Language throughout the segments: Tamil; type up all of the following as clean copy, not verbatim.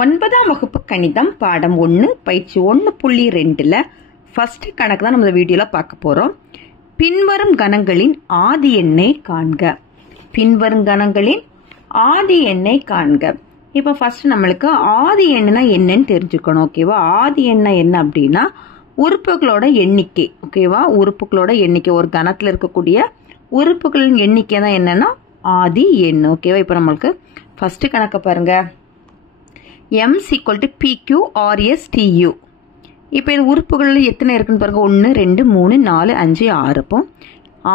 ஒன்பதாம் வகுப்பு கணிதம் பாடம் 1 பயிற்சி 1.2ல ஃபர்ஸ்ட் கணக்கு தான் நம்ம வீடியோல பார்க்க போறோம். பின்வரும் கணங்களின் ஆதி எண்ணை காண்க. பின்வரும் கணங்களின் ஆதி எண்ணை காண்க. இப்போ ஃபர்ஸ்ட் நம்மளுக்கு ஆதி எண்ணுனா என்னன்னு தெரிஞ்சுக்கணும். ஓகேவா? ஆதி எண்ணா என்ன அப்படின்னா உறுப்புகளோட எண்ணிக்கை. ஓகேவா? உறுப்புகளோட எண்ணிக்கை, ஒரு கணத்துல இருக்கக்கூடிய உறுப்புகளின் எண்ணிக்கை தான் என்னன்னா ஆதி எண். ஓகேவா? இப்போ நம்மளுக்கு ஃபர்ஸ்ட் கணக்கு பாருங்க. m = pq rs tu. இப்போ இது உறுப்புகள் எத்தனை இருக்குன்னு பாருங்க. 1 2 3 4 5 6. இப்போ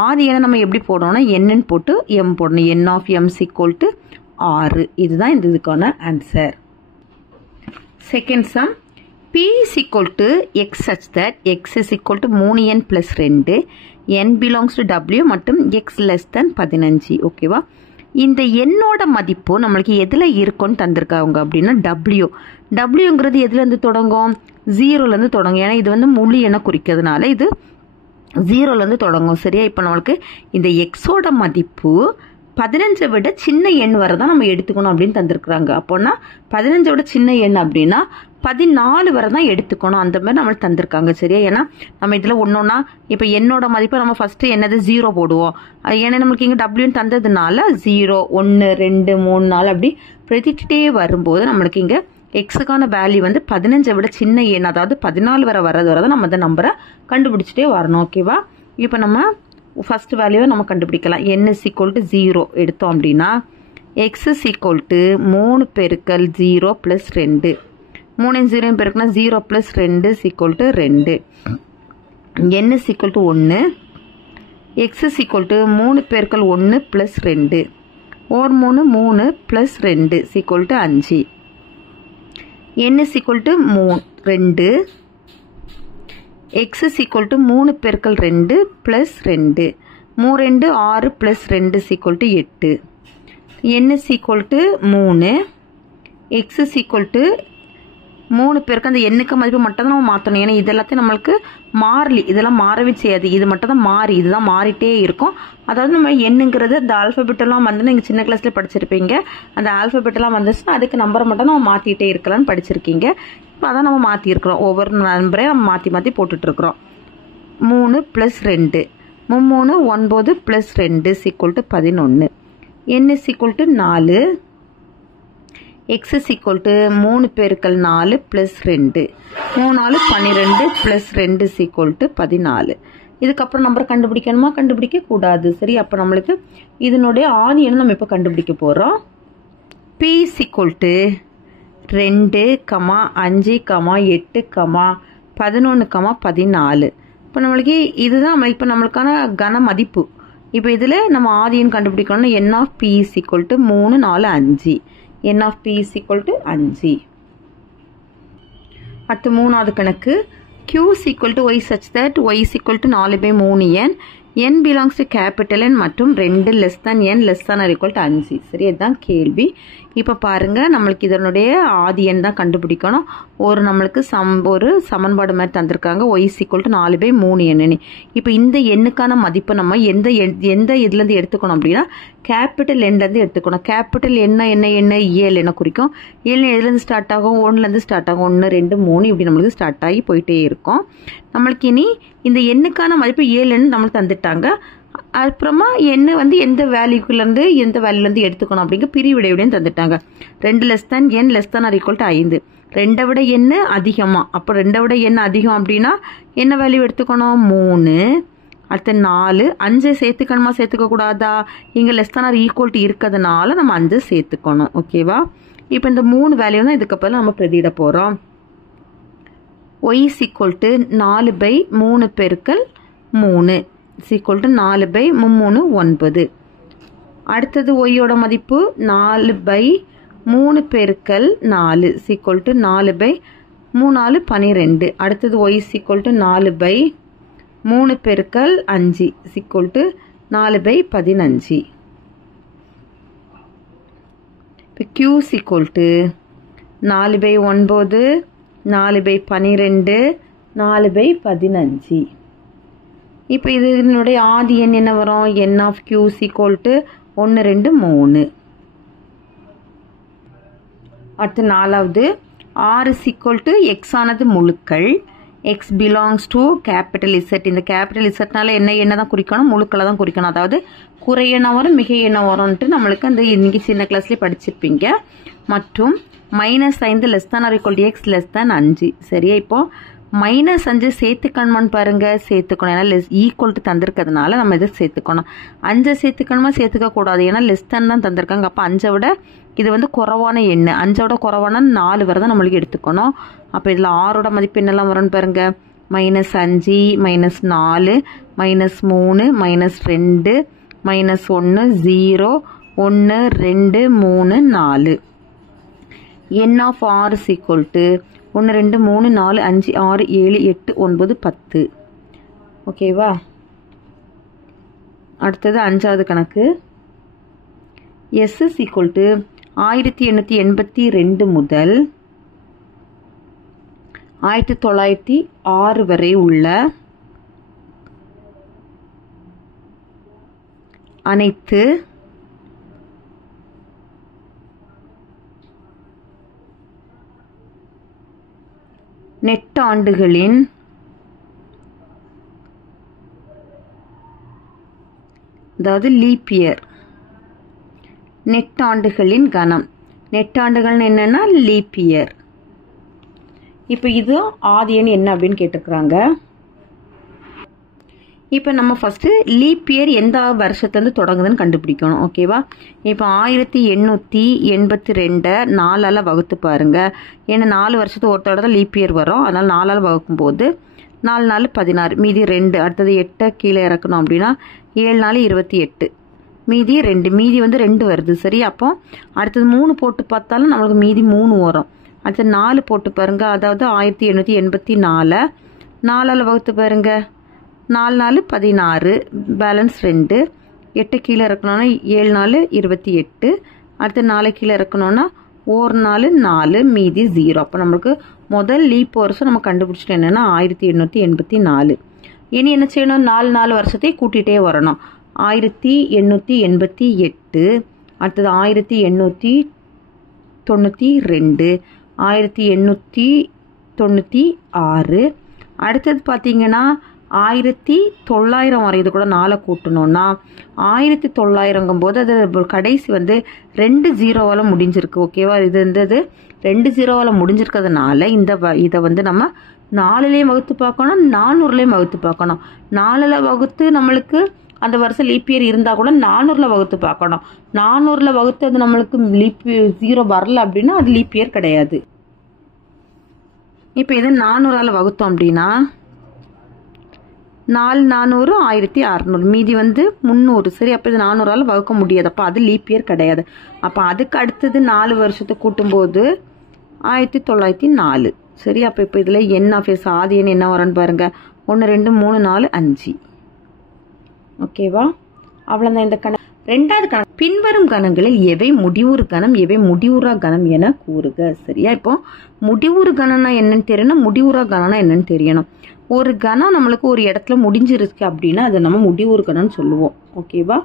ஆதி எண்ணை நம்ம எப்படி போடணும்னா என்னன்னு போட்டு m போடணும். n of m = 6. இதுதான் இந்த இதுக்கான answer. Second sum. p = x such that x = 3n + 2 n belongs to w மற்றும் x less than 15. ஓகேவா? இந்த எண்ணோட மதிப்பு நம்மளுக்கு எதுல இருக்குன்னு தந்திருக்காங்க அப்படின்னா w. wங்கிறது எதுல இருந்து தொடங்கும்? 0ல இருந்து தொடங்கும். ஏன்னா இது முழு எண்ணை குறிக்கிறதுனால இது 0ல இருந்து தொடங்கும். சரியா? இப்போ நம்மளுக்கு இந்த எக்ஸோட மதிப்பு 15 விட சின்ன எண் வரதான் நம்ம எடுத்துக்கணும் அப்படின்னு தந்திருக்கிறாங்க. அப்போனா 15 விட சின்ன எண் அப்படின்னா 14 வரை தான் எடுத்துக்கணும். அந்த மாதிரி நம்மளுக்கு தந்திருக்காங்க. சரியா? ஏன்னா நம்ம இதுல ஒன்னொன்னா இப்ப என்னோட மதிப்பை நம்ம ஃபர்ஸ்ட் என்னது 0 போடுவோம். ஏன்னா நம்மளுக்கு இங்க W தந்ததுனால 0 1 2 3 4 அப்படி பிரதிட்டே வரும்போது நம்மளுக்கு இங்க எக்ஸுக்கான வேல்யூ 15 விட சின்ன எண், அதாவது 14 வரை வர்றது வரதான் நம்ம அந்த நம்பரை கண்டுபிடிச்சிட்டே வரணும். ஓகேவா? இப்ப நம்ம ஃபர்ஸ்ட் வேல்யூவை நம்ம கண்டுபிடிக்கலாம். n = 0 எடுத்தோம் அப்படின்னா x = 3 பெருக்கல் 0 + 2. 3 0 பெருக்குனா 0 + 2 = 2. n = 1. x = 3 பெருக்கல் 1 + 2. 3 3 + 2 = 5. n = 2. x = 3 பெருக்கல் 2 + 2. 3 2 6 + 2 = 8. n = 3. x = 3 பேருக்கு அந்த எண்ணுக்கு மதிப்பு மட்டும் தான் நம்ம மாற்றணும். ஏன்னா இது எல்லாத்தையும் நம்மளுக்கு மாறலி, இதெல்லாம் மாறவே செய்யாது. இது மட்டும் தான் மாறி, இதுதான் மாறிட்டே இருக்கும். அதாவது நம்ம எண்ணுங்கிறது அந்த ஆல்பபெட் எல்லாம் நீங்கள் சின்ன கிளாஸ்ல படிச்சிருப்பீங்க. அந்த ஆல்பபெட் எல்லாம் வந்துச்சுன்னா அதுக்கு நம்பரை மட்டும் நம்ம மாத்திட்டே இருக்கலாம்னு படிச்சிருக்கீங்க. இப்போ அதான் நம்ம மாத்தி இருக்கிறோம். ஒவ்வொரு நம்பரையும் நம்ம மாத்தி மாத்தி போட்டுட்டு இருக்கிறோம். 3 + 2 3 9 + 2 = 11. n = 4. x = 3 பெருக்கல் 4 + 2. 3 4 12 + 2 = 14. இதுக்கப்புறம் நம்பர் கண்டுபிடிக்கணுமா? கண்டுபிடிக்க கூடாது. சரி? அப்போ நம்மளுக்கு இதனுடைய ஆதி எண்ணை நம்ம இப்போ கண்டுபிடிக்க போறோம். p = 2, 5, 8, 11, 14. இப்போ நம்மளுக்கு இதுதான் இப்போ நம்மளுக்கான கன மதிப்பு. இப்போ இதுல நம்ம ஆதி எண் கண்டுபிடிக்கணும்னா n of p = 3 4 5. n of p = 5. அடுத்து மூணாவது கணக்கு. q = y such that y = 4/3n n belongs to capital N மற்றும் 2 less than n less than or equal to 5. சரி? இதுதான் கேள்வி. இப்போ பாருங்க, நம்மளுக்கு இதனுடைய ஆதி எண் தான் கண்டுபிடிக்கணும். நம்மளுக்கு ஒரு சமன்பாடு மாதிரி தந்திருக்காங்க. y = 4/3n. இப்போ இந்த எண்ணுக்கான மதிப்பு நம்ம எந்த இதுல இருந்து எடுத்துக்கணும் அப்படின்னா கேபிட்டல் எண்ல இருந்து எடுத்துக்கணும். கேபிட்டல் என்ன ஏழு என்ன குறிக்கும். 7 எதுல இருந்து ஸ்டார்ட் ஆகும்? 1ல இருந்து ஸ்டார்ட் ஆகும். 1 2 3 இப்படி நம்மளுக்கு ஸ்டார்ட் ஆகி போயிட்டே இருக்கும். நம்மளுக்கு இனி இந்த எண்ணுக்கான மதிப்பு 7ன்னு நம்மளுக்கு தந்துட்டாங்க. அப்புறமா என்ன எந்த வேல்யூக்குல இருந்து எந்த வேல்யூல இருந்து எடுத்துக்கணும் அப்படிங்க பிரிவிடையுடன் தந்துட்டாங்க. 2 less than n less than or equal to 5. 2 விட n அதிகமா. அப்போ 2 விட n அதிகம் அப்படின்னா என்ன வேல்யூ எடுத்துக்கணும்? 3. அடுத்து 4. 5 சேர்த்துக்கணுமா சேர்த்துக்க கூடாதா? இங்க less than or equal to இருக்கிறதுனால நம்ம 5 சேர்த்துக்கணும். ஓகேவா? இப்போ இந்த 3 வேல்யூ தான் இதுக்கப்புறம் நம்ம பிரதியிட போறோம். y = 4/3 பெருக்கல் 3 = 4/3 9. அடுத்தது y யோட மதிப்பு 4/3 பெருக்கல் 4 = 4/3 12. அடுத்தது y = 4/3 பெருக்கல் 5 = 4/15. q = 4/9 4/12 4/15. இப்போ இதனுடைய ஆதி எண் என்ன வரும்? n of q = 1 2 3. அடுத்து நாலாவது R is equal to x ஆனது முழுக்கள், x belongs to capital Z. இந்த capital Zனால என்ன தான் குறிக்கணும், முழுக்களை தான் குறிக்கணும். அதாவது குறை எண்ணம் வரும், மிகை எண்ணம் வரும்ட்டு நம்மளுக்கு அந்த இன்னைக்கு சின்ன கிளாஸ்லேயே படிச்சிருப்பீங்க. மற்றும் -5 less than or equal to x less than 5. சரியா? இப்போ -5 சேர்த்துக்கணுமான்னு பாருங்க, சேர்த்துக்கணும். ஏன்னா ஈக்குவல் டு தந்திருக்கிறதுனால நம்ம இதை சேர்த்துக்கணும். 5 சேர்த்துக்கணுமா, சேர்த்துக்க கூடாது. ஏன்னா லெஸ் தேன் தான் தந்திருக்காங்க. அப்போ 5 விட இது வந்து குறைவான எண்ணு, 5 விட குறைவான 4 வரை தான் நம்மளுக்கு எடுத்துக்கணும். அப்போ இதில் ஆரோட மதிப்பு என்னெல்லாம் வரும்னு பாருங்க, -5 -4 -3 -2 -1 0 1 2 3 4. n of r is equal to 1 2 3 4 5 6 7 8 9 10. ஓகேவா? அடுத்தது 5வது கணக்கு. s is equal to 1882 முதல் 1906 வரை உள்ள அனைத்து நெட்டாண்டுகளின் அதாவது லீப் இயர் நெட்டாண்டுகளின் கணம். நெட்டாண்டுகள் என்னன்னா லீப் இயர். இப்போ இது ஆதி எண் என்ன அப்படின்னு கேட்டுக்கிறாங்க. இப்போ நம்ம ஃபஸ்ட்டு லீப் இயர் எந்த வருஷத்துலேருந்து தொடங்குதுன்னு கண்டுபிடிக்கணும். ஓகேவா? இப்போ 1882 4ஆல் வகுத்து பாருங்க. ஏன்னா 4 வருஷத்துக்கு ஒருத்தோட தான் லீப் இயர் வரும். அதனால் 4ஆல் வகுக்கும் போது 4 4 16, மீதி 2. அடுத்தது 8 கீழே இறக்கணும் அப்படின்னா 7 4 28, மீதி 2, மீதி வந்து 2 வருது. சரி? அப்போ அடுத்தது 3 போட்டு பார்த்தாலும் நம்மளுக்கு மீதி 3 வரும். அடுத்தது 4 போட்டு பாருங்க, அதாவது 1884 4ஆல் வகுத்து பாருங்க, 4 4 16, பேலன்ஸ் 2. 8 கீழே இறக்கணும்னா 7 4 28, அடுத்து 4 கீழே இறக்கணும்னா 1 4 4, மீதி 0. அப்போ நம்மளுக்கு முதல் லீப் வருஷம் நம்ம கண்டுபிடிச்சிட்டு என்னன்னா 1884. இனி என்ன செய்யணும், 4 4 வருஷத்தை கூட்டிகிட்டே வரணும். 1888, அடுத்தது 1892, 1896, அடுத்தது பார்த்தீங்கன்னா 1900 வரைது கூட 4 கூட்டணும்னா 1900ங்கும் போது அது கடைசி வந்து 2 0வால் முடிஞ்சிருக்கு. ஓகேவா? இது இருந்தது 2 0வால் முடிஞ்சிருக்கிறதுனால இதை வந்து நம்ம 4லேயும் வகுத்து பார்க்கணும், 400லேயும் வகுத்து பார்க்கணும். 4ல் வகுத்து நம்மளுக்கு அந்த வருஷம் லீப் இயர் இருந்தால் கூட 400ல் வகுத்து பார்க்கணும். 400ல் வகுத்து அது நம்மளுக்கு லீப் 0 வரல அப்படின்னா அது லீப் இயர் கிடையாது. இப்போ இது 400ஆல் வகுத்தோம் அப்படின்னா 4 400 1600, மீதி வந்து 300. சரி? அப்போ இது 400ஆல் வகுக்க முடியாது. அப்போ அது லீப் இயர் கிடையாது. அப்போ அதுக்கு அடுத்தது 4 வருஷத்தை கூட்டும்போது 1904. சரி? அப்போ இப்போ இதில் என் ஆஃப் எஸ் ஆதி எண் என்ன வரும்னு பாருங்க, 1 2 3 4 5. ஓகேவா? அவ்வளோதான் இந்த கணக்கு. 2வது கணக்கு, பின்வரும் கணங்களில் எவை முடிவுறு கணம், எவை முடிவுறா கணம் என கூறுக. சரியா? இப்போ முடிவுறு கணம்னா என்னன்னு தெரியணும், முடிவுறா கணம்னா என்னன்னு தெரியணும். ஒரு கணம் நம்மளுக்கு ஒரு இடத்துல முடிஞ்சிருக்கு அப்படின்னா அதை நம்ம முடிவுறு கணம்னு சொல்லுவோம். ஓகேவா?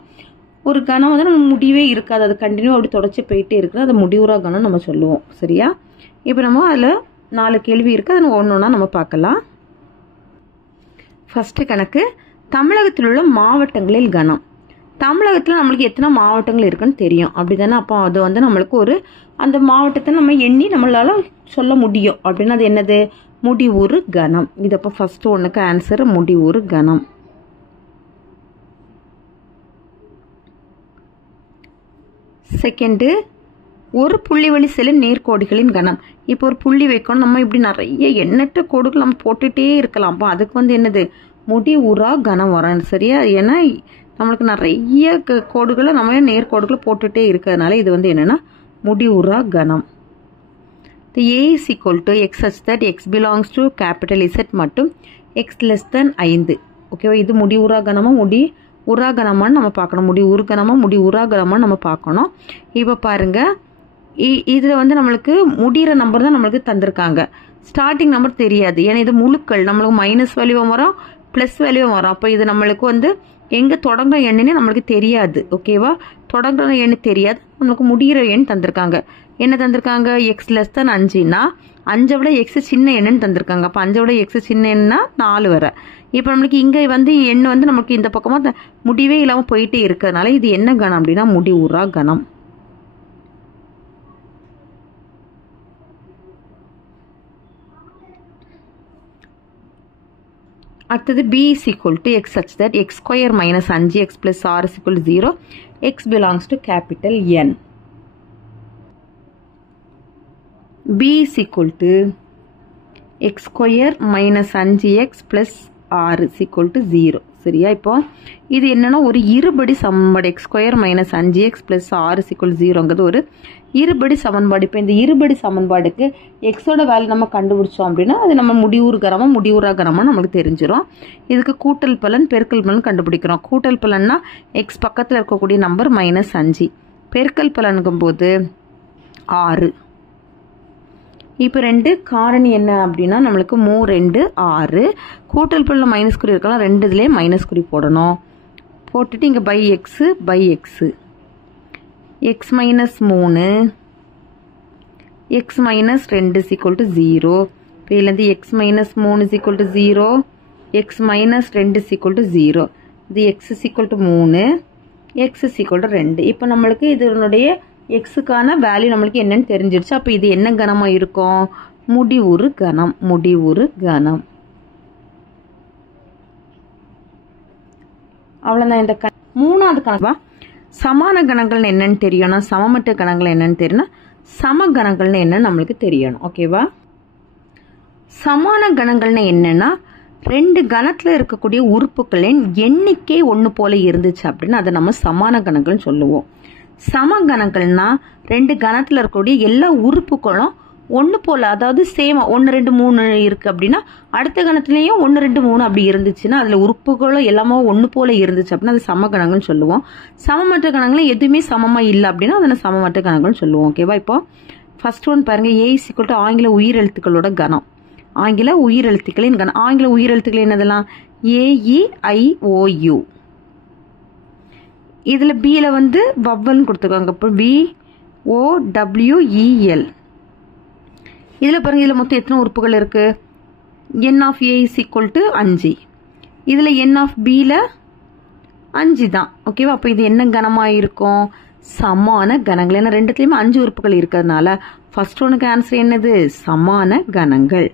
ஒரு கணம் வந்து நம்ம முடிவே இருக்காது, அது கண்டினியூ அப்படி தொடச்சி போயிட்டே இருக்குது, அதை முடிவுறா கணம் நம்ம சொல்லுவோம். சரியா? இப்போ நம்ம அதில் 4 கேள்வி இருக்குது, அதை ஒன்று ஒன்றா நம்ம பார்க்கலாம். ஃபஸ்ட்டு கணக்கு, தமிழகத்தில் உள்ள மாவட்டங்களில் கணம். தமிழகத்தில் நம்மளுக்கு எத்தனை மாவட்டங்கள் இருக்குன்னு தெரியும் அப்படி தானே? அப்போ அது வந்து நம்மளுக்கு ஒரு அந்த மாவட்டத்தை நம்ம எண்ணி நம்மளால சொல்ல முடியும் அப்படின்னா அது என்னது, முடிவுறு கணம். இது அப்போ ஃபர்ஸ்ட் ஒன்றுக்கு ஆன்சர் முடிவுறு கணம். செகண்டு, ஒரு புள்ளி வழி செல்லும் நேர்கோடுகளின் கணம். இப்போ ஒரு புள்ளி வைக்கணும், நம்ம இப்படி நிறைய எண்ணற்ற கோடுகள் நம்ம போட்டுகிட்டே இருக்கலாம். அப்போ அதுக்கு வந்து என்னது, முடிவுறா கணம் வரும். சரியா? ஏன்னா நம்மளுக்கு நிறைய கோடுகளை நம்ம நேர்கோடுகளை போட்டுகிட்டே இருக்கிறதுனால இது வந்து என்னன்னா முடிவுறா கணம். A is equal to x such that x belongs to capital Z மற்றும் x less than 5. ஓகேவா? இது முடிவுறா கணமா உரா கணமான்னு நம்ம பார்க்கணும். முடிவுறு கணமா உரா கணமான்னு நம்ம பார்க்கணும். இப்போ பாருங்க, இதில் வந்து நம்மளுக்கு முடிகிற நம்பர் தான் நம்மளுக்கு தந்திருக்காங்க, ஸ்டார்டிங் நம்பர் தெரியாது. ஏன்னா இது முழுக்கள், நம்மளுக்கு மைனஸ் வேல்யூவும் வரும் ப்ளஸ் வேல்யூவும் வரும். அப்போ இது நம்மளுக்கு வந்து எங்கே தொடங்குற எண்ணுன்னு நம்மளுக்கு தெரியாது. ஓகேவா? தொடங்குற எண்ணு தெரியாது, நம்மளுக்கு முடிகிற எண் தந்திருக்காங்க. என்ன தந்திருக்காங்க எக்ஸ் லெஸ் தென் 5னா 5 விட எக்ஸ் சின்ன எண்ணுன்னு தந்திருக்காங்க. அப்போ 5 விட எக்ஸ் சின்ன எண்ணுனா 4 வர. இப்போ நம்மளுக்கு இங்கே வந்து எண் வந்து நமக்கு இந்த பக்கமாக முடிவே இல்லாமல் போயிட்டே இருக்கிறதுனால இது என்ன கணம் அப்படின்னா முடிவுறா கணம். அடுத்தது b is equal to x such that x square minus 5x plus r is equal to 0. x belongs to capital N. b is equal to x square minus 5x plus r is equal to 0. சரியா? இப்போ இது என்னன்னா ஒரு இருபடி சமன்பாடு. x square minus 5x plus r is equal to 0ங்கிறது ஒரு இருபடி சமன்பாடு. இப்போ இந்த இருபடி சமன்பாடுக்கு எக்ஸோட வேல்யூ நம்ம கண்டுபிடிச்சோம் அப்படின்னா அது நம்ம முடிவுறு கணமா முடிவுறா கணமா நம்மளுக்கு தெரிஞ்சிடும். இதுக்கு கூட்டல் பலன் பெருக்கல் பலன் கண்டுபிடிக்கிறோம். கூட்டல் பலன்னா எக்ஸ் பக்கத்தில் இருக்கக்கூடிய நம்பர் -5, பெருக்கல் பலனுக்கும் போது 6. இப்போ 2 காரணி என்ன அப்படின்னா நம்மளுக்கு 2 6. கூட்டல் பலனில் மைனஸ் குறி இருக்கலாம், 2 இதுலேயே மைனஸ் குறி போடணும். போட்டுட்டு இங்கே by x x minus 3 x minus 2 is equal to 0. இப்போ இதுலேருந்து x minus 3 is equal to 0, x minus 2 is equal to 0. இது x is equal to 3, x is equal to 2. இப்போ நம்மளுக்கு இதனுடைய எக்ஸுக்கான வேல்யூ நம்மளுக்கு என்னன்னு தெரிஞ்சிருச்சு. அப்போ இது என்ன கணமாக இருக்கும்? முடிவுறு கணம். முடிவுறு கணம். அவ்வளோதான் இந்த மூணாவது கணக்கு. சமான கணங்கள்னு என்னன்னு தெரியணும், சமமற்ற கணங்கள் என்னன்னு தெரியணும், சம கணங்கள்னு என்னன்னு நம்மளுக்கு தெரியணும். ஓகேவா? சமான கணங்கள்னு என்னன்னா 2 கணத்துல இருக்கக்கூடிய உறுப்புகளின் எண்ணிக்கை ஒன்று போல இருந்துச்சு அப்படின்னா அதை நம்ம சமான கணங்கள்னு சொல்லுவோம். சம கணங்கள்னா 2 கணத்துல இருக்கக்கூடிய எல்லா உறுப்புகளும் ஒன்று போல, அதாவது சேமா 1 2 3 இருக்கு அப்படின்னா அடுத்த கணத்துலயும் 1 2 3 அப்படி இருந்துச்சுன்னா அதுல உறுப்புகளும் எல்லாமே ஒன்று போல இருந்துச்சு அப்படின்னா அது சம கணங்கள்னு சொல்லுவோம். சமமற்ற கணங்களும் எதுவுமே சமமா இல்லை அப்படின்னா அதை சமமற்ற கணங்கள்னு சொல்லுவோம். ஓகேவா? இப்போ ஃபர்ஸ்ட் ஒன் பாருங்க, a is equal to ஆங்கில உயிரெழுத்துக்களோட கணம். ஆங்கில உயிரெழுத்துக்களின் கணம். ஆங்கில உயிரெழுத்துக்கள் என்னதெல்லாம்? AEIOU. இதுல பில வந்து வவ்வல்னு கொடுத்துருக்காங்க. இப்போ VOWEL. இதுல பாருங்க, இதுல மொத்தம் எத்தனை உறுப்புகள் இருக்கு? n of a is equal to 5. இதுல n of b ல 5 தான். ஓகேவா? அப்ப இது என்ன கணமா இருக்கும்? சமான கணங்கள். ஏன்னா ரெண்டுத்துலயுமே 5 உறுப்புகள் இருக்கிறதுனால ஃபர்ஸ்ட் ஒனுக்கு ஆன்சர் என்னது? சமான கணங்கள்.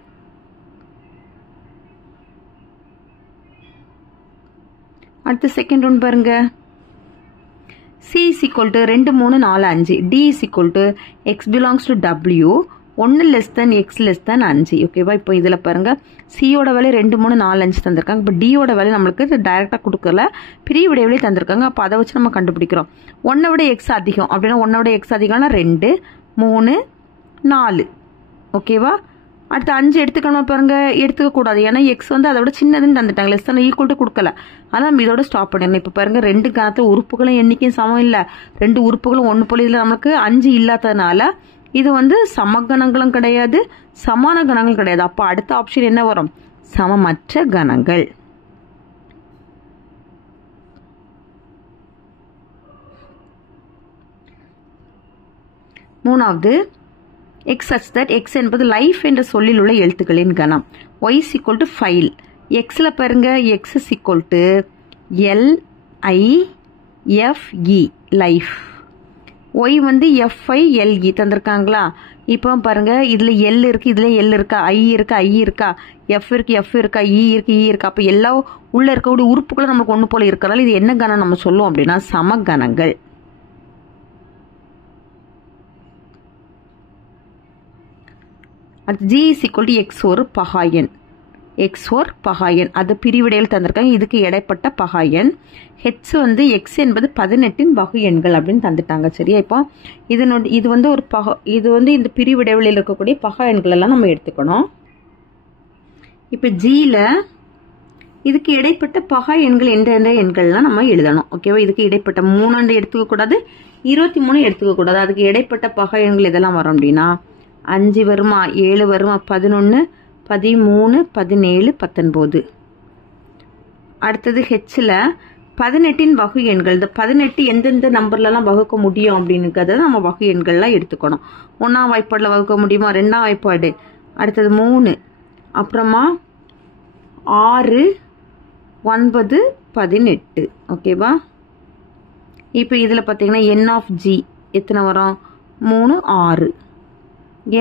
அடுத்து செகண்ட் ஒன் பாருங்க, c is equal to 2 3 4 5. d is equal to x belongs to w 1 less than x less than 5. ஓகேவா? இப்போ இதில் பாருங்க, சியோட வேலை 2 3 4 5 தந்திருக்காங்க. இப்போ டியோட வேலை நம்மளுக்கு டைரெக்டாக கொடுக்கல, பிரிவு இடைவெளி தந்திருக்காங்க. அப்போ அதை வச்சு நம்ம கண்டுபிடிக்கிறோம். 1 விட எக்ஸ் அதிகம் அப்படின்னா 1 விட எக்ஸ் அதிகம்னா 2 3 4. ஓகேவா? அடுத்து 5 எடுத்துக்கணும் பாருங்க, எடுத்துக்க கூடாது. ஏன்னா எக்ஸ் வந்து அதை விட சின்னதுன்னு தந்துட்டாங்க, லெஸ் தான் ஈக்குவல் டு கொடுக்கல. அதான் நம்ம இதோட ஸ்டாப் பண்ணிடணும். இப்போ பாருங்க, 2 கணத்துல உறுப்புகளும் எண்ணிக்கையும் சமம் இல்லை, 2 உறுப்புகளும் ஒன்று போல. இதில் நமக்கு 5 இல்லாததுனால இது வந்து சமகணங்களும் கிடையாது, சமான கணங்களும் கிடையாது. அப்போ அடுத்த ஆப்ஷன் என்ன வரும்? சமமற்ற கணங்கள். மூணாவது, x such that x என்பது லைஃப் என்ற சொல்லில் உள்ள எழுத்துக்களின் கணம். y is equal to file. xல பாருங்க, x is equal to LIFE life. y வந்து FILE தந்திருக்காங்களா? இப்போ பாருங்க, இதுல L இருக்கு, இதுல L இருக்கா, I இருக்கா, I இருக்கா, F இருக்கு, F இருக்கா, E இருக்கு, E இருக்கா. அப்போ எல்லா உள்ள இருக்கக்கூடிய உறுப்புகளும் நமக்கு ஒன்று போல இருக்கிறதால இது என்ன கணம் நம்ம சொல்லுவோம் அப்படின்னா சமகணங்கள். G is equal to x ஒரு பகாயன். x ஒரு பகாயன், அது பிரிவிடையில் தந்திருக்காங்க. இதுக்கு இடைப்பட்ட பகாயன். h வந்து x என்பது 18 வகு எண்கள் அப்படின்னு தந்துட்டாங்க. சரியா? இப்போ இது வந்து ஒரு இது வந்து இந்த பிரிவிடைவெளியில் இருக்கக்கூடிய பகா எண்கள் எல்லாம் நம்ம எடுத்துக்கணும். இப்போ ஜில இதுக்கு இடைப்பட்ட பகா எண்கள் எந்த எண்கள்லாம் நம்ம எழுதணும். ஓகேவா? இதுக்கு இடைப்பட்ட 3 எடுத்துக்க கூடாது, 23 எடுத்துக்க கூடாது. அதுக்கு இடைப்பட்ட பகா எண்கள் இதெல்லாம் வரும் அப்படின்னா 5 வருமா, 7 வருமா, 11 13 17 19. அடுத்தது ஹெச்ல 18 வகு எண்கள். இந்த 18 எந்தெந்த நம்பர்லாம் வகுக்க முடியும் அப்படின்னுக்கிறத நம்ம வகு எண்கள்லாம் எடுத்துக்கணும். 1ஆம் வாய்ப்பாடில் வகுக்க முடியுமா? 2ஆம் வாய்ப்பாடு, அடுத்தது 3, அப்புறமா 6, 9, 18. ஓகேவா? இப்போ இதில் பார்த்தீங்கன்னா n ஆஃப் g எத்தனை வரும்? 3, 6.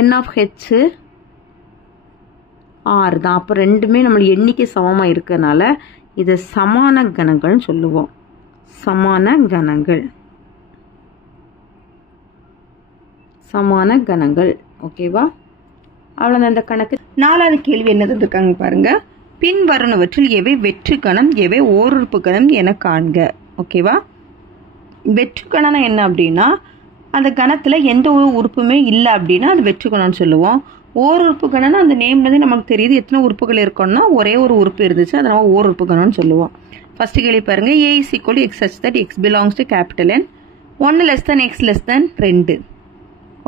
n ஆஃப் h 6 தான். அப்போ ரெண்டுமே நம்ம எண்ணிக்கை சமமாக இருக்கிறதுனால இதை சமான கணங்கள்னு சொல்லுவோம். சமான கணங்கள், சமான கணங்கள். ஓகேவா? அவ்வளோதான் இந்த கணக்கு. 4வது கேள்வி என்ன தந்திருக்காங்க பாருங்க. பின்வருவனவற்றில் எவை வெற்று கணம், எவை ஓருறுப்பு கணம் என காண்க. ஓகேவா? வெற்று கணம்னா என்ன அப்படின்னா அந்த கணத்தில் எந்த ஒரு உறுப்புமே இல்லை அப்படின்னா அது வெற்று கணம்னு சொல்லுவோம். ஓர் உறுப்பு கணம்னா அந்த நேம்லேருந்து நமக்கு தெரியுது எத்தனை உறுப்புகள் இருக்கணும்னா ஒரே ஒரு உறுப்பு இருந்துச்சு, அதை நம்ம ஓர் உறுப்பு கணம்னு சொல்லுவோம். ஃபர்ஸ்ட் கேள்வி பாருங்க. a is equal to x such that x belongs to capital N, 1 less than x less than 2.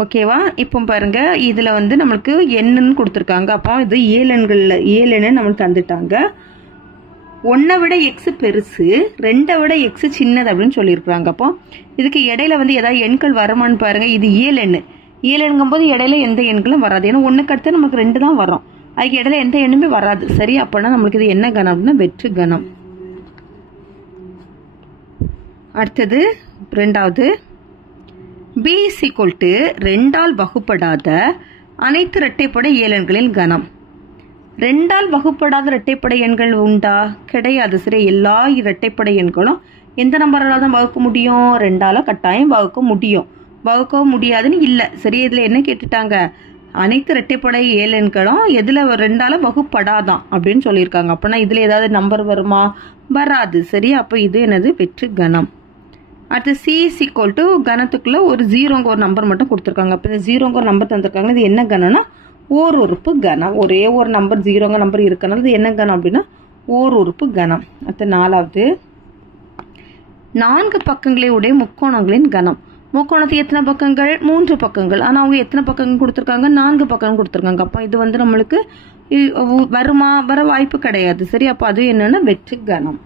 ஓகேவா? இப்போ பாருங்க இதில் வந்து நம்மளுக்கு என்னன்னு கொடுத்துருக்காங்க. அப்போ இது 7 எண்களில் 7 எண்ணு நம்மளுக்கு தந்துட்டாங்க. 1 விட எக்ஸ் பெருசு, 2 விட எக்ஸ் சின்னது அப்படின்னு சொல்லியிருக்கிறாங்க. அப்போ இதுக்கு இடையில வந்து ஏதாவது எண்கள் வருமானு பாருங்க. இது 7 எண்ணு. 7 எண்ணுங்கும்போது இடையில எந்த எண்களும் வராது. ஏன்னா 1க்கு அடுத்து நமக்கு 2 தான் வரும். அதுக்கு இடையில எந்த எண்ணுமே வராது. சரி, அப்படின்னா நம்மளுக்கு இது என்ன கணம் அப்படின்னா வெற்று கணம். அடுத்தது 2வது, b is equal to 2ஆல் வகுப்படாத அனைத்து இரட்டைப்படை ஏழெண்களின் கணம். 2ஆல் வகுப்படாத இரட்டைப்படை எண்கள் உண்டா? கிடையாது. சரி, எல்லா இரட்டைப்படை எண்களும் எந்த நம்பரால் தான் வகுக்க முடியும்? 2ஆல கட்டாயம் வகுக்க முடியும். வகுக்கவும் முடியாதுன்னு இல்லை. சரி, இதில் என்ன கேட்டுட்டாங்க? அனைத்து இரட்டைப்படை ஏழெண்களும் எதில் 2ஆல வகுப்படாதான் அப்படின்னு சொல்லியிருக்காங்க. அப்படின்னா இதில் ஏதாவது நம்பர் வருமா? வராது. சரி, அப்போ இது என்னது? வெற்று கணம். அடுத்து c is equal to கணத்துக்குள்ள ஒரு 0ங்க ஒரு நம்பர் மட்டும் கொடுத்துருக்காங்க. அப்போ இந்த 0ங்க ஒரு நம்பர் தந்திருக்காங்க. இது என்ன கணம்னா ஓர் உறுப்பு கணம். ஒரே ஒரு நம்பர் 0ங்க நம்பர் இருக்கனால இது என்ன கணம் அப்படின்னா ஓர் உறுப்பு கணம். அடுத்து 4வது, 4 பக்கங்களை உடைய முக்கோணங்களின் கணம். முக்கோணத்துக்கு எத்தனை பக்கங்கள்? 3 பக்கங்கள். ஆனால் அவங்க எத்தனை பக்கங்கள் கொடுத்துருக்காங்க? 4 பக்கம் கொடுத்துருக்காங்க. அப்போ இது வந்து நம்மளுக்கு வருமா? வர வாய்ப்பு கிடையாது. சரி, அப்போ அது என்னன்னா வெற்று கணம்.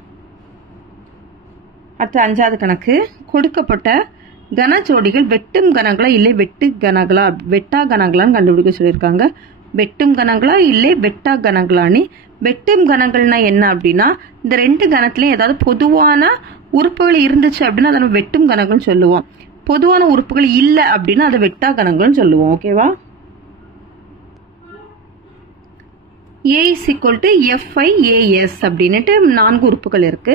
அடுத்து 5வது கணக்கு. கொடுக்கப்பட்ட கனஜோடிகள் வெட்டும் கணங்களா இல்லை வெட்டு கணங்களா வெட்டா கணங்களான்னு கண்டுபிடிக்க சொல்லியிருக்காங்க. வெட்டும் கணங்களா இல்லை வெட்டா கணங்களான்னு. வெட்டும் கணங்கள்னா என்ன அப்படின்னா இந்த 2 கணத்துலையும் ஏதாவது பொதுவான உறுப்புகள் இருந்துச்சு அப்படின்னா அதை நம்ம வெட்டும் கணங்கள்னு சொல்லுவோம். பொதுவான உறுப்புகள் இல்லை அப்படின்னா அதை வெட்டா கணங்கள்னு சொல்லுவோம். ஓகேவா? a is equal to FIAS அப்படின்னுட்டு 4 உறுப்புகள் இருக்கு.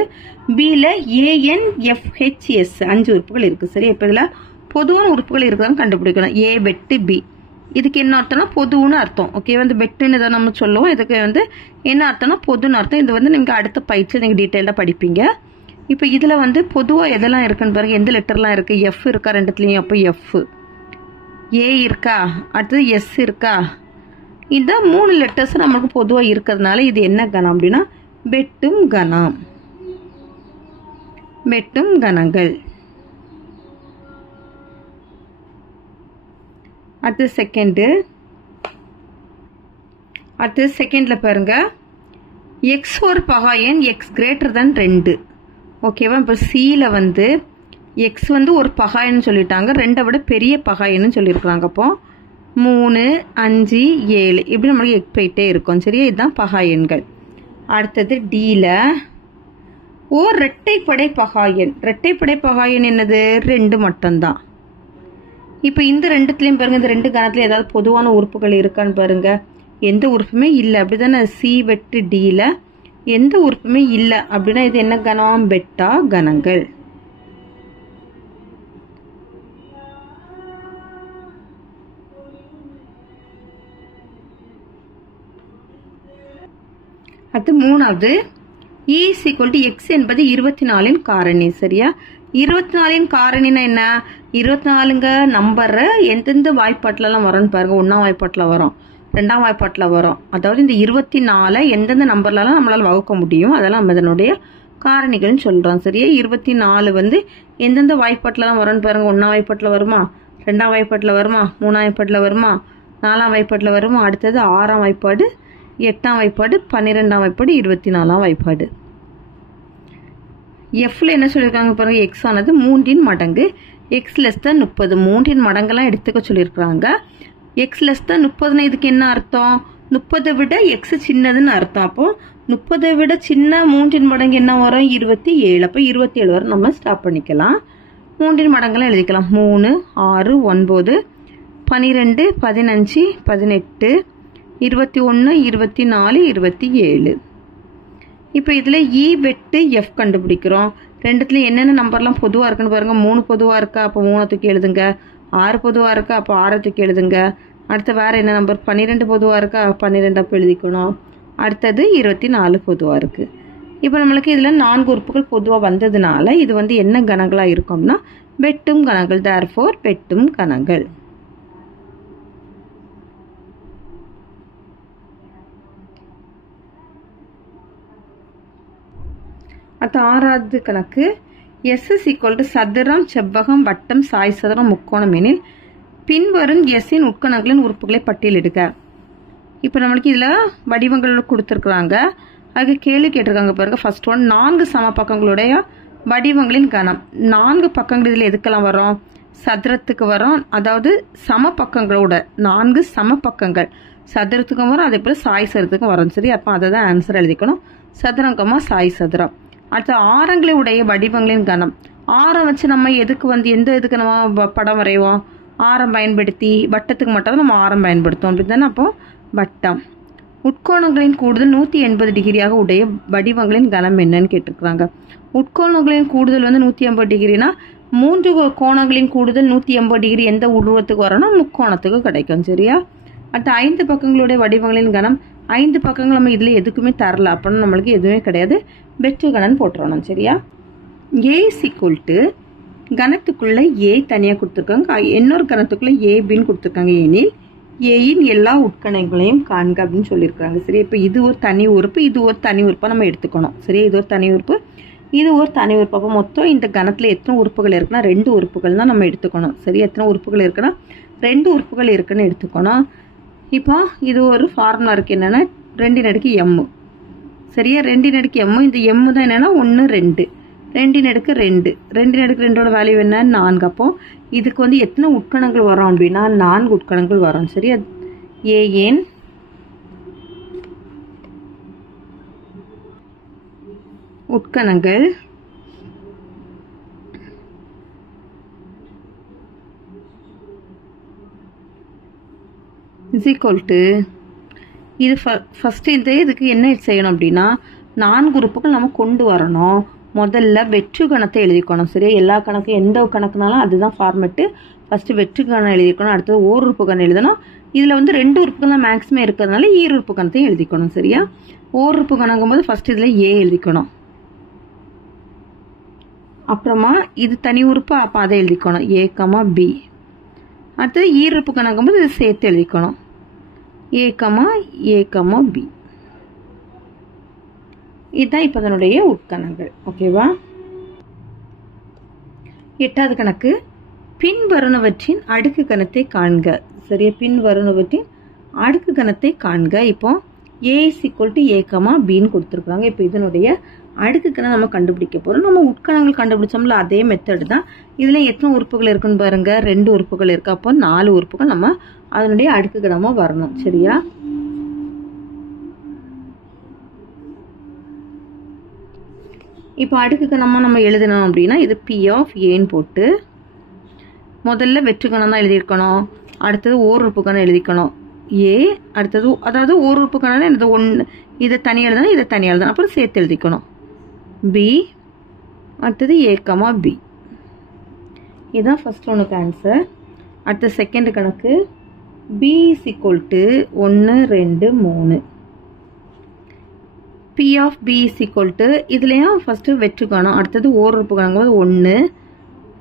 Bல ANFHS 5 உறுப்புகள் இருக்கு. சரி, இப்போ இதில் பொதுவான உறுப்புகள் இருக்குதான்னு கண்டுபிடிக்கணும். A வெட்டு B. இதுக்கு என்ன அர்த்தம்னா பொதுன்னு அர்த்தம். ஓகே, வந்து வெட்டுன்னு தான் நம்ம சொல்லுவோம். இதுக்கு வந்து என்ன அர்த்தம்னா பொதுன்னு அர்த்தம். இது வந்து நீங்கள் அடுத்த பயிற்சியில் நீங்கள் டீட்டெயிலாக படிப்பீங்க. இப்போ இதில் வந்து பொதுவாக எதெல்லாம் இருக்குன்னு பாருங்க. எந்த லெட்டர்லாம் இருக்கு? F இருக்கா ரெண்டுத்துலேயும்? அப்போ F. A இருக்கா? அடுத்தது S இருக்கா? இந்த 3 லெட்டர்ஸ் நமக்கு பொதுவாக இருக்கிறதுனால இது என்ன கணம் அப்படின்னா வெட்டும் கணம். வெட்டும் கணங்கள். அடுத்து செகண்ட்ல பாருங்க. எக்ஸ் ஒரு பகாயன் எக்ஸ் கிரேட்டர் than 2. ஓகேவா? இப்போ சியில் வந்து எக்ஸ் வந்து ஒரு பகாயன்னு சொல்லிட்டாங்க, 2 விட பெரிய பகாயன்னு சொல்லியிருக்கிறாங்க. அப்போ 3, 5, 7 இப்படி நம்மளுக்கு எக் போயிட்டே இருக்கும். சரியா? இதுதான் பகாயன்கள். அடுத்தது டியில் ஓர் இரட்டைப்படை பகாயன். இரட்டைப்படை பகாயன் என்னது? 2 மட்டும்தான். இப்போ இந்த 2த்துலையும் பாருங்க, இந்த 2 கணத்துல ஏதாவது பொதுவான உறுப்புகள் இருக்கான்னு பாருங்க. எந்த உறுப்புமே இல்லை. அப்படிதானே? சி வெட்டு டியில் எந்த உறுப்புமே இல்லை அப்படின்னா இது என்ன கணம்? வெட்டா கணங்கள். அடுத்து 3வது, E is equal to x என்பது 24 காரணி. சரியா? 24 காரணினா என்ன? 24ங்க நம்பரை எந்தெந்த வாய்ப்பாட்டிலலாம் வரும்னு பாருங்க. 1ஆம் வாய்ப்பாட்டில் வரும், 2ஆம் வாய்ப்பாட்டில் வரும். அதாவது இந்த 24 எந்தெந்த நம்பர்லாம் நம்மளால வகுக்க முடியும் அதெல்லாம் நம்ம இதனுடைய காரணிகள்னு சொல்கிறோம். சரியா? 24 வந்து எந்தெந்த வாய்ப்பாட்டிலலாம் வரும்னு பாருங்க. 1ஆம் வாய்ப்பாட்டில் வருமா? 2ஆம் வாய்ப்பாட்டில் வருமா? 3ஆம் வாய்ப்பாட்டில் வருமா? 4ஆம் வாய்ப்பாட்டில் வருமா? அடுத்தது 6ஆம் வாய்ப்பாடு, 8ஆம் வாய்ப்பாடு, 12ஆம் வாய்ப்பாடு, 24ஆம் வாய்ப்பாடு. எஃப்ல என்ன சொல்லியிருக்காங்க பாருங்க, எக்ஸ் ஆனது 3 மடங்கு எக்ஸ் லெஸ் தான் 30. 3 மடங்கெல்லாம் எடுத்துக்க சொல்லியிருக்காங்க. எக்ஸ் லெஸ் தான் 30ன்னு இதுக்கு என்ன அர்த்தம்? 30 விட எக்ஸ் சின்னதுன்னு அர்த்தம். அப்போ 30 விட சின்ன 3 மடங்கு என்ன வரும்? 27. அப்போ 27 வரை நம்ம ஸ்டாப் பண்ணிக்கலாம். 3 மடங்கெல்லாம் எழுதிக்கலாம். 3, 6, 9, 12, 15, 18, 21, 24, 27. இப்போ இதில் இ வெட்டு எஃப் கண்டுபிடிக்கிறோம். ரெண்டுத்துல என்னென்ன நம்பர்லாம் பொதுவாக இருக்குன்னு பாருங்க. 3 பொதுவாக இருக்கா, அப்போ 3 தூக்கி எழுதுங்க. 6 பொதுவாக இருக்கா, அப்போ 6 தூக்கி எழுதுங்க. அடுத்து வேற என்ன நம்பர்? 12 பொதுவாக இருக்கா, 12 அப்போ எழுதிக்கணும். அடுத்தது 24 பொதுவாக இருக்கு. இப்போ நம்மளுக்கு இதில் 4 உறுப்புகள் பொதுவாக வந்ததுனால இது வந்து என்ன கணங்களாக இருக்கும்னா வெட்டும் கணங்கள். therefore வெட்டும் கணங்கள். அடுத்த 6வது கணக்கு. S = சதுரம், செவ்வகம், வட்டம், சாய் சதுரம், முக்கோணம் எனில் பின்வரும் எஸ்ஸின் உட்கணங்களின் உறுப்புகளை பட்டியலிடுக. இப்போ நம்மளுக்கு இதில் வடிவங்கள் கொடுத்துருக்குறாங்க. அதுக்கு கேள்வி கேட்டிருக்காங்க பாருங்க. ஃபர்ஸ்ட் ஒன், 4 சம பக்கங்களுடைய வடிவங்களின் கணம். 4 பக்கங்கள் இதில் எதுக்கெல்லாம் வரும்? சதுரத்துக்கு வரும். அதாவது சம பக்கங்களோட 4 சம பக்கங்கள் சதுரத்துக்கும் வரும், அதே போல் சாய் சதுரத்துக்கும் வரும். சரி, அப்போ அதை தான் ஆன்சர் எழுதிக்கணும். சதுரங்கமா சாய் சதுரம். அடுத்து ஆரங்களை உடைய வடிவங்களின் கணம். ஆரம் வச்சு நம்ம எதுக்கு வந்து எந்த இதுக்கு நம்ம படம் வரைவோம்? ஆரம் பயன்படுத்தி. வட்டத்துக்கு மட்டும் தான் நம்ம ஆரம் பயன்படுத்துவோம், அப்படி தானே? அப்போ வட்டம். உட்கோணங்களின் கூடுதல் 180 டிகிரியாக உடைய வடிவங்களின் கணம் என்னன்னு கேட்டிருக்கிறாங்க. உட்கோணங்களின் கூடுதல் வந்து 180 டிகிரினா 3 கோணங்களின் கூடுதல் 180 டிகிரி எந்த உருவத்துக்கு வரணும்? முக்கோணத்துக்கு கிடைக்கும். சரியா? அடுத்து 5 பக்கங்களுடைய வடிவங்களின் கணம். 5 பக்கங்கள் நம்ம இதில் எதுக்குமே தரல, அப்படின்னு நம்மளுக்கு எதுவுமே கிடையாது. வெற்று கணம் போட்டுறணும். சரியா? ஏ = கணத்துக்குள்ள ஏ தனியாக கொடுத்துருக்காங்க, இன்னொரு கணத்துக்குள்ள ஏ பின்னு கொடுத்துருக்காங்க. எனில் ஏயின் எல்லா உட்கணங்களையும் காண்க அப்படின்னு சொல்லியிருக்காங்க. சரி, இப்போ இது ஒரு தனி உறுப்பு, இது ஒரு தனி உறுப்பாக நம்ம எடுத்துக்கணும். சரி, இது ஒரு தனி உறுப்பு, இது ஒரு தனி உறுப்பு. அப்போ மொத்தம் இந்த கணத்தில் எத்தனை உறுப்புகள் இருக்குன்னா 2 உறுப்புகள் தான் நம்ம எடுத்துக்கணும். சரி, எத்தனை உறுப்புகள் இருக்குன்னா 2 உறுப்புகள் இருக்குன்னு எடுத்துக்கணும். இப்போ இது ஒரு ஃபார்முலா இருக்கு, என்னன்னா 2m. சரியா? 2m. இந்த m தான் என்னன்னா 1, 2. 2 2ஓட வேல்யூ என்ன? 4. அப்போ இதுக்கு வந்து எத்தனை உட்கணங்கள் வரும் அப்படின்னா 4 உட்கணங்கள் வரும். சரியா? ஏன் உட்கணங்கள் இது ஃபர்ஸ்ட் இதுக்கு என்ன செய்யணும் அப்படின்னா 4 உறுப்புகள் நம்ம கொண்டு வரணும். முதல்ல வெற்று கணத்தை எழுதிக்கணும். சரியா? எல்லா கணக்கும் எந்த கணக்குனாலும் அதுதான் ஃபார்மெட்டு. ஃபர்ஸ்ட் வெற்று கணம் எழுதிக்கணும். அடுத்தது ஓர் உறுப்பு கணம் எழுதணும். இதில் வந்து 2 உறுப்புகள் தான் மேக்ஸிமம் இருக்கிறதுனால ஈர் உறுப்பு கணத்தையும் எழுதிக்கணும். சரியா? ஓர் உறுப்பு கணக்கும் போது ஃபர்ஸ்ட் இதில் ஏ எழுதிக்கணும். அப்புறமா இது தனி உறுப்பு, அப்போ அதை எழுதிக்கணும் A, B. அடுத்தது ஈர் உறுப்பு கணக்கும் போது இதை சேர்த்து எழுதிக்கணும் A, B. இதுதான் இப்போ அதனுடைய உட்கணங்கள். ஓகேவா? 8வது கணக்கு. பின்வருவனவற்றின் அடுக்கு கணத்தை காண்க. சரியா? பின்வருவனவற்றின் அடுக்கு கணத்தை காண்க. இப்போ A = A, Bன்னு கொடுத்துருக்காங்க. இப்போ இதனுடைய அடுக்கு கணம் நம்ம கண்டுபிடிக்க போறோம். நம்ம உட்கணங்கள் கண்டுபிடிச்சோம்ல அதே மெத்தட் தான். இதுல எத்தனை உறுப்புகள் இருக்குன்னு பாருங்க. 2 உறுப்புகள் இருக்கு. அப்போ 4 உறுப்புகள் நம்ம அதனுடைய அடுக்கு கணமா வரணும். சரியா? இப்போ அடுக்கு கணமா நம்ம எழுதணும் அப்படின்னா இது P(a)ன்னு போட்டு முதல்ல வெற்று கணம் தான் எழுதியிருக்கணும். அடுத்தது ஓர் உறுப்பு கணம் எழுதிக்கணும் A. அடுத்தது அதாவது ஓர் உறுப்பு கணம் இது 1, இதை தனி எழுதணும், இதை தனி எழுதணும், அப்புறம் சேர்த்து எழுதிக்கணும் B. அடுத்தது A, B. இதுதான் ஃபர்ஸ்ட் ஒன்றுக்கு ஆன்சர். அடுத்த செகண்ட் கணக்கு. B = 1, 2, 3. P(b) இதுலயும் ஃபர்ஸ்ட் வெற்று கணம், அடுத்தது ஓர் உறுப்பு கணம் 1,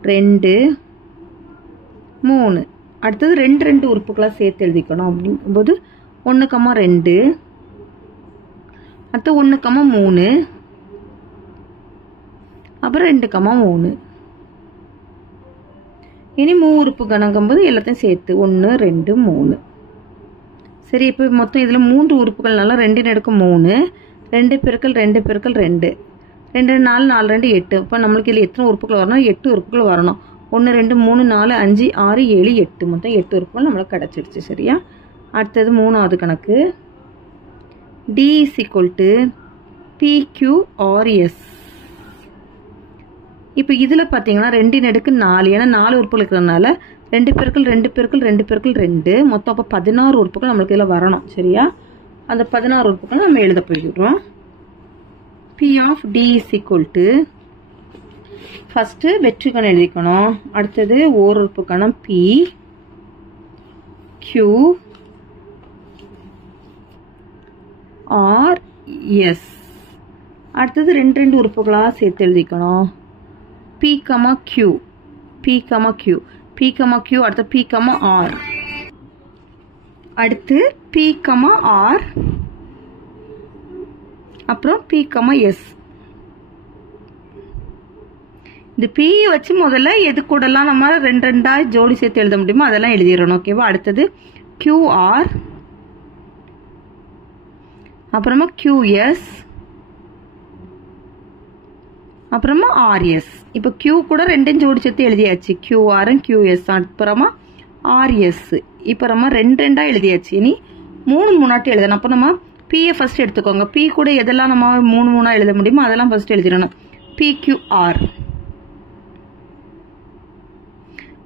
2, 3. அடுத்தது 2 உறுப்புகளாக சேர்த்து எழுதிக்கணும். அப்படிங்கும்போது 1, 2, அடுத்து 1, 3, அப்புறம் 2, 3. இனி 3 உறுப்பு கணங்கும்போது எல்லாத்தையும் சேர்த்து 1, 2, 3. சரி, இப்போ மொத்தம் இதில் 3 உறுப்புகள்னால 2 × 3, 2 × 2 × 2. 2 2 4 4 2 8. அப்போ நம்மளுக்கு இதில் எத்தனை உறுப்புகள் வரணும்? 8 உறுப்புகள் வரணும். 1 2 3 4 5 6 7 8 மொத்தம் 8 உறுப்புகள் நம்மளுக்கு கிடச்சிருச்சு. சரியா? அடுத்தது மூணாவது கணக்கு. D = PQRS. இப்போ இதில் பார்த்தீங்கன்னா 2 நடுக்கு 4, ஏன்னா 4 உறுப்புகள் இருக்கிறதுனால 2 பெருக்கல் 2 பெருக்கல் 2 பெருக்கல் 2 மொத்தம் அப்போ 16 உறுப்புகள் நம்மளுக்கு இதில் வரணும். சரியா? அந்த 16 உறுப்புகள் நம்ம எழுத போயிடுறோம். P of D = ஃபஸ்ட்டு வெற்றி கணம் எழுதிக்கணும். அடுத்தது ஓர் உறுப்பு கணம் P Q R S. அடுத்தது 2 2 உறுப்புகளாக சேர்த்து எழுதிக்கணும். P, Q P, Q P, Q அடுத்து P, R. அடுத்து P, R அப்புறம் P, S. இந்த P வச்சு முதல்ல எது கூடலாம் நம்ம 2 2 ஜோடி சேர்த்து எழுத முடியுமோ அதெல்லாம் எழுதிடணும். ஓகேவா? அடுத்தது QR அப்புறமா QS அப்புறமா RS. இப்போ Q கூட 2 ஜோடி சேர்த்து எழுதியாச்சு. QR QS அப்புறமா RS. இப்போ நம்ம 2 2 எழுதியாச்சு. இனி 3 3 எழுதணும். அப்போ நம்ம P ஃபர்ஸ்ட் எடுத்துக்கோங்க. P கூட எதெல்லாம் நம்ம 3 3 எழுத முடியுமோ அதெல்லாம் ஃபர்ஸ்ட் எழுதிடணும். PQR.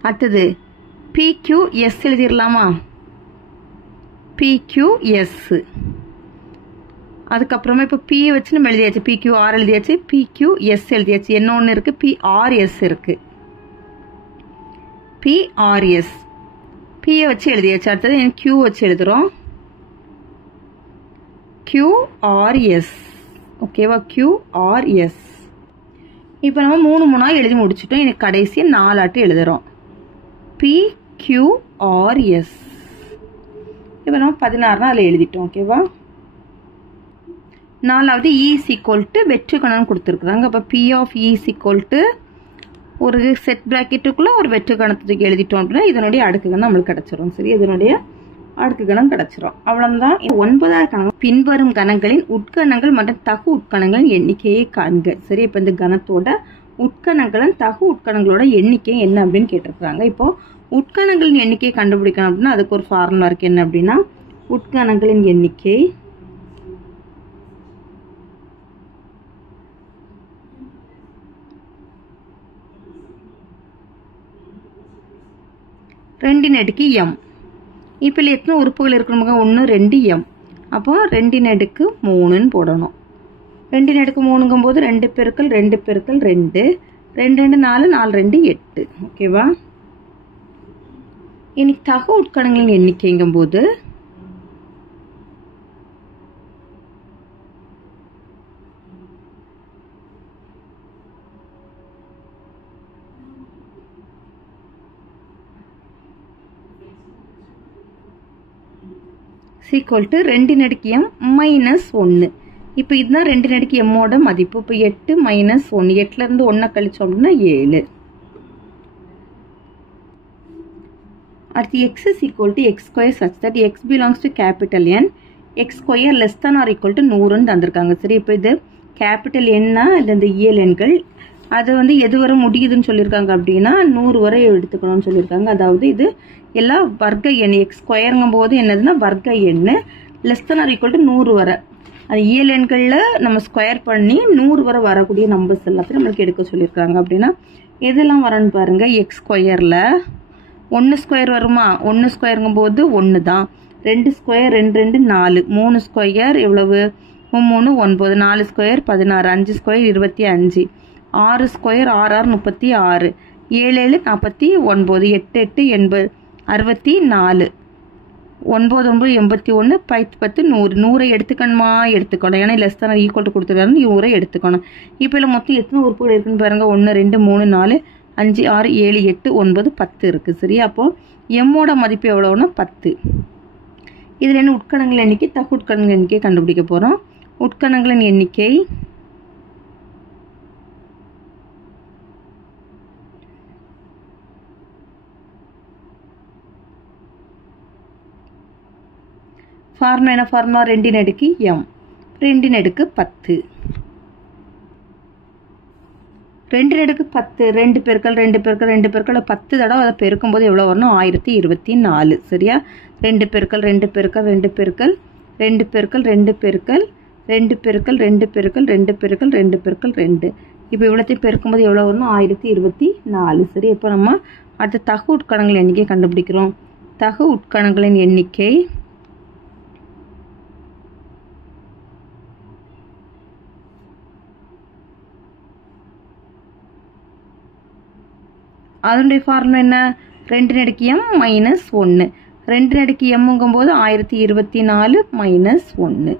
அடுத்தது PQS எழுதிடலாமா? PQS. அதுக்கப்புறமா இப்போ P வச்சு நம்ம எழுதியாச்சு. PQR எழுதியாச்சு, PQS எழுதியாச்சு. என்ன ஒன்று இருக்கு? PRS இருக்கு. PRS P வச்சு எழுதியாச்சு. அடுத்தது Q வச்சு எழுதுறோம். QRS. ஓகேவா? QRS. இப்போ நம்ம 3 3 எழுதி முடிச்சிட்டோம். எனக்கு கடைசி 4 எழுதுறோம். PQRS. இப்போ நம்ம 16 அதில் எழுதிட்டோம். ஓகேவா? நாலாவது E = வெற்று கணம் கொடுத்துருக்குறாங்க. அப்போ P of E = ஒரு செட் பிராக்கெட்டுக்குள்ளே ஒரு வெற்று கணத்துக்கு எழுதிட்டோம் அப்படின்னா இதனுடைய அடுக்கு கணம் நம்மளுக்கு கிடச்சிரும். சரி, இதனுடைய அடுக்கு கணம் கிடச்சிரும். அவ்வளோதான். 9வது கணம். பின்வரும் கணங்களின் உட்கணங்கள் மற்றும் தகு உட்கணங்களின் எண்ணிக்கையை காண்க. சரி, இப்போ இந்த கணத்தோட உட்கணங்களும் தகு உட்கணங்களோட எண்ணிக்கை என்ன அப்படின்னு கேட்டிருக்கிறாங்க. இப்போ உட்கணங்களின் எண்ணிக்கையை கண்டுபிடிக்கணும் அப்படின்னா அதுக்கு ஒரு ஃபார்முலா இருக்கு. என்ன அப்படின்னா உட்கணங்களின் எண்ணிக்கை ரெண்டின் அடுக்கு m. இப்போ இதில் எத்தனை உறுப்புகள் இருக்கணுங்க? 1 2 m. அப்போ 2 அடுக்கு 3ன்னு போடணும். 2 அடுக்கு 3ங்கும் போது 2 பெருக்கல் 2 பெருக்கல் 2 2 2 4 4 2 8. ஓகேவா? இனி தகு உட்கணங்களின் எண்ணிக்கைங்கும் போது = 2 அடுக்கு m மைனஸ் 1. இப்போ இதுதான் 2 அடுக்கு m ஓட மதிப்பு. இப்போ 8 மைனஸ் 1, 8லேருந்து 1 கழிச்சோம் அப்படின்னா 7. அடுத்து x = x² such that x belongs to capital N, x² less than or equal to 100ன்னு தந்திருக்காங்க. சரி, இப்போ இது கேபிட்டல் என்னா இந்த இயல் எண்கள் அது வந்து எது வரை முடியுதுன்னு சொல்லியிருக்காங்க அப்படின்னா 100 வரை எடுத்துக்கணும்னு சொல்லியிருக்காங்க. அதாவது இது எல்லாம் வர்க்க எண். x²ங்கும் போது என்னதுன்னா வர்க்க எண். Less than or equal to 100 வரை அது இயல் எண்களில் நம்ம ஸ்கொயர் பண்ணி 100 வரை வரக்கூடிய நம்பர்ஸ் எல்லாத்தையும் நம்மளுக்கு எடுக்க சொல்லியிருக்காங்க. அப்படின்னா எதெல்லாம் வரன்னு பாருங்க. x²ல் 1² வருமா? 1²ங்கும் போது 1 தான். 2² 2 2 4, 3² எவ்வளவு? 3 9, 4² 16, 5² 25, 6² 6 6 36, 7 7 49, 8 8 80 64, 9 9 81, 10 10 100. 100 எடுத்துக்கணுமா? எடுத்துக்கணும். ஏன்னா லெஸ் தான் ஈக்குவல் டு கொடுத்துருக்காங்க. 100 எடுத்துக்கணும். இப்போ இல்லை மொத்தம் எத்தனை உறுப்புகள் இருக்குன்னு பாருங்க. 1 2 3 4 5 6 7 8 9 10 இருக்குது. சரியா? அப்போது எம்மோட மதிப்பு எவ்வளோன்னா 10. இதில் என்ன உட்கணங்கள் எண்ணிக்கை தகு உட்கணங்கள் எண்ணிக்கை கண்டுபிடிக்க போகிறோம். உட்கணங்களின் எண்ணிக்கை ஃபார்முலா என்ன? ஃபார்முலா 2 அடுக்கு m, 2 அடுக்கு 10. 2 அடுக்கு 10 2 பெருக்கல் 2 பெருக்கல் 2 பெருக்கல் 10 தடவை அதை பெருக்கும்போது எவ்வளோ வரணும் 1024 சரியா 2 பெருக்கல் 2 பெருக்கல் 2 பெருக்கல் 2 பெருக்கல் 2 பெருக்கல் 2 பெருக்கல் 2 பெருக்கல் 2 பெருக்கல் 2 பெருக்கல் 2 இப்போ இவ்வளோத்தையும் பெருக்கும்போது எவ்வளோ வரணும் 1024 சரி இப்போ நம்ம அடுத்த தகு உட்கணங்களின் எண்ணிக்கை கண்டுபிடிக்கிறோம் தகு உட்கணங்களின் எண்ணிக்கை அதனுடைய ஃபார்முலா என்ன 2 அடுக்கு m மைனஸ் 1 2 அடுக்கு mங்கும்போது 1024 மைனஸ் 1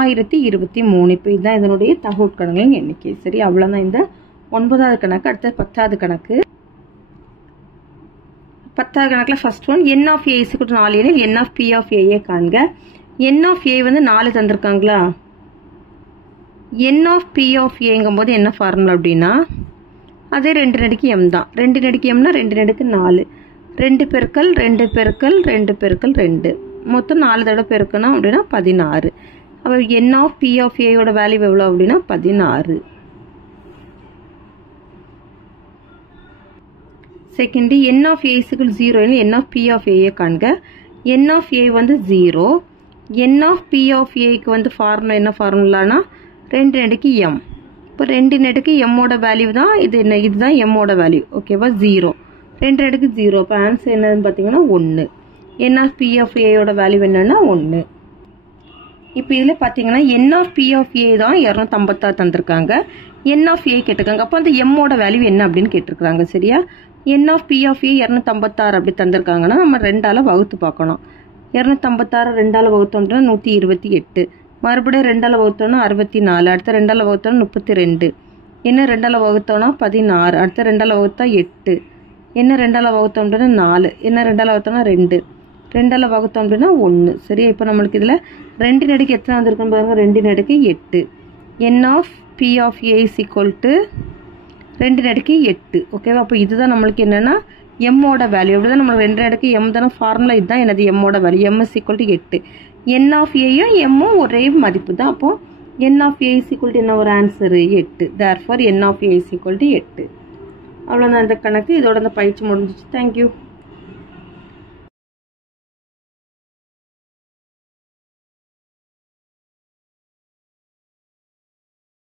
1023 இப்போ இதுதான் இதனுடைய தகு உட்கணங்களின் எண்ணிக்கை சரி அவ்வளோதான் இந்த 9வது கணக்கு அடுத்த 10வது கணக்கு 10வது கணக்கில் first one n of a = 4 எனில் n of p of a காண்க n of a வந்து 4 தந்திருக்காங்களா n of p of aங்கும்போது என்ன ஃபார்முலா அப்படின்னா அதே 2 அடுக்கு m தான் 2 அடுக்கு mனா 2 அடுக்கு 4 2 பெருக்கல் 2 பெருக்கல் 2 பெருக்கல் 2 மொத்தம் 4 தடவை பெருக்கணும் அப்படின்னா 16 அப்போ n of p of a யோட வேல்யூ எவ்வளோ அப்படின்னா 16 செகண்ட் n of a = 0 எனில் n of p of a காண்க n of a வந்து 0 n of p of aக்கு வந்து ஃபார்முலா என்ன ஃபார்முலானா 2 அடுக்கு m இப்போ 2 அடுக்கு m ஓட வேல்யூ தான் இது என்ன இதுதான் m ஓட வேல்யூ ஓகேவா 0 2 அடுக்கு 0 இப்போ ஆன்சர் என்னன்னு பார்த்தீங்கன்னா 1 n of p of a யோட வேல்யூ என்னன்னா 1 இப்போ இதில் பார்த்தீங்கன்னா n of p of a தான் 256 தந்திருக்காங்க n of a கேட்டிருக்காங்க அப்போ அந்த m ஓட வேல்யூ என்ன அப்படின்னு கேட்டிருக்காங்க சரியா n of p of a 256 அப்படி தந்திருக்காங்கன்னா நம்ம 2ஆல் வகுத்து பார்க்கணும் 256 2ஆல் வகுத்தோம்னா 128 மறுபடியும் 2ஆல் வகுத்தோம்னா 64 அடுத்த 2ஆல் வகுத்தோம்னா 32 என்ன 2ஆல் வகுத்தோம்னா 16 அடுத்த 2ஆல் வகுத்தா 8 என்ன 2ஆல் வகுத்தோம் அப்படின்னா 4 என்ன 2ஆல் வகுத்தோம்னா 2 2ஆல் வகுத்தோம் அப்படின்னா 1 சரி இப்போ நம்மளுக்கு இதில் 2 அடுக்கு எத்தனை வந்திருக்குன்னு பாருங்க 2 அடுக்கு 8 n of p of a = 2 அடுக்கு 8 ஓகேவா அப்போ இதுதான் நம்மளுக்கு என்னன்னா m ஓட வேல்யூ அப்படிதான் நம்ம 2 அடுக்கு m தான ஃபார்முலா இதுதான் எனது m ஓட value m = 8 n of a யும் m ஒரே மதிப்பு தான் அப்போ n of a = என்ன ஒரு answer 8 therefore n of a = 8 அவ்வளோதான் இந்த கணக்கு இதோட இந்த பயிற்சி முடிஞ்சிச்சு தேங்க்யூ